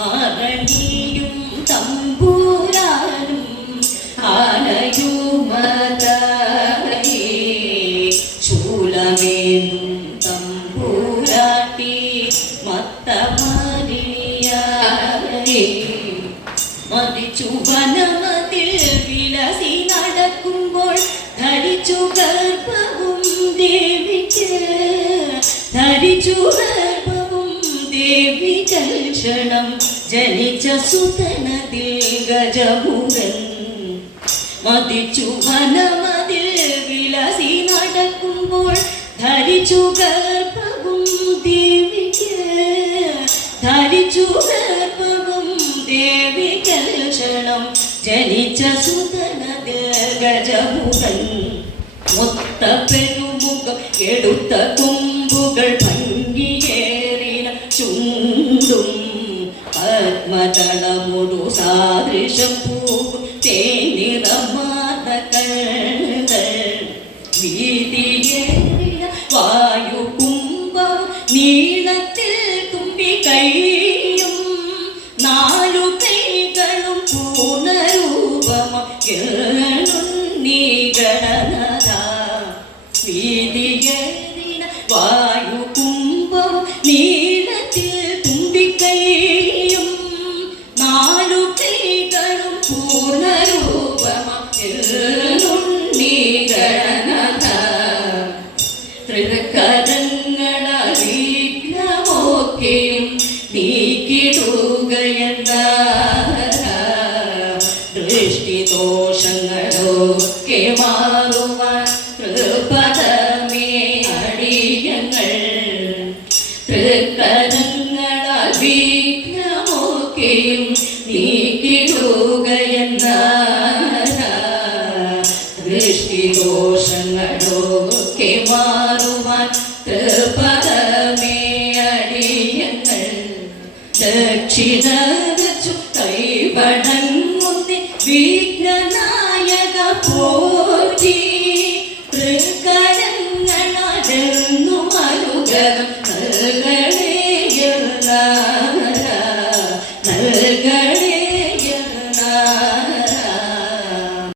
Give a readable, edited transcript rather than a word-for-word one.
ആരണിയും തമ്പൂരാനും ആനയുമതായി ശൂലമേന്തും തമ്പൂരാട്ടി മത്തമാരിയായി മതിച്ചു വനമതിൽ വിലസി നടക്കുമ്പോൾ ധരിച്ചു ഗർഭവും ദേവിക്ക് ധരിച്ചു ഗർഭവും ദേവികൾ ക്ഷണം ജനിച്ച സുതനതിൽ ഗജമുഖൻ മതിച്ചു വനമതിൽ വിലസി നടക്കുമ്പോൾ ധരിച്ചു ഗർഭവും ദേവിക്ക് ധരിച്ചു ഗർഭവും ദേവികൾ ക്ഷണം ജനിച്ച സുതനതിൽ ഗജമുഖൻ മൊത്ത പെരുമുഖം എടുത്ത കൊമ്പുകൾ ഭംഗിയേറിന ചുണ്ടും പത്മദളമൊരു സാദൃശം പൂവും തേനിറമാർന്ന കണ്ണുകൾ വീതിയേറിയ വായുകുംഭം നീളത്തിൽ തുമ്പിക്കൈയും നാലു കൈകളും പൂർണ്ണരൂപമീകരണത വീതിയേറിയ വായുകുംഭം നീളത്തിൽ തുമ്പിക്കൈയും നാലു കൈകളും പൂർണ്ണരൂപമീകരണത തൃക്കരങ്ങളാൽ വിഘ്നമൊക്കെയും നീക്കിടുകയെന്ന ദൃഷ്ടിദോഷങ്ങളൊക്കെ മാറുവാൻ തൃപദമേ അടിയങ്ങൾ തൃക്കരങ്ങളാൽ വിഘ്നമൊക്കെയും നീക്കിടുകയെന്ന ദൃഷ്ടിദോഷങ്ങളൊക്കെ മാറുവാൻ തൃപദമേ അടിയങ്ങൾ ദക്ഷിണ വെച്ചു കൈവ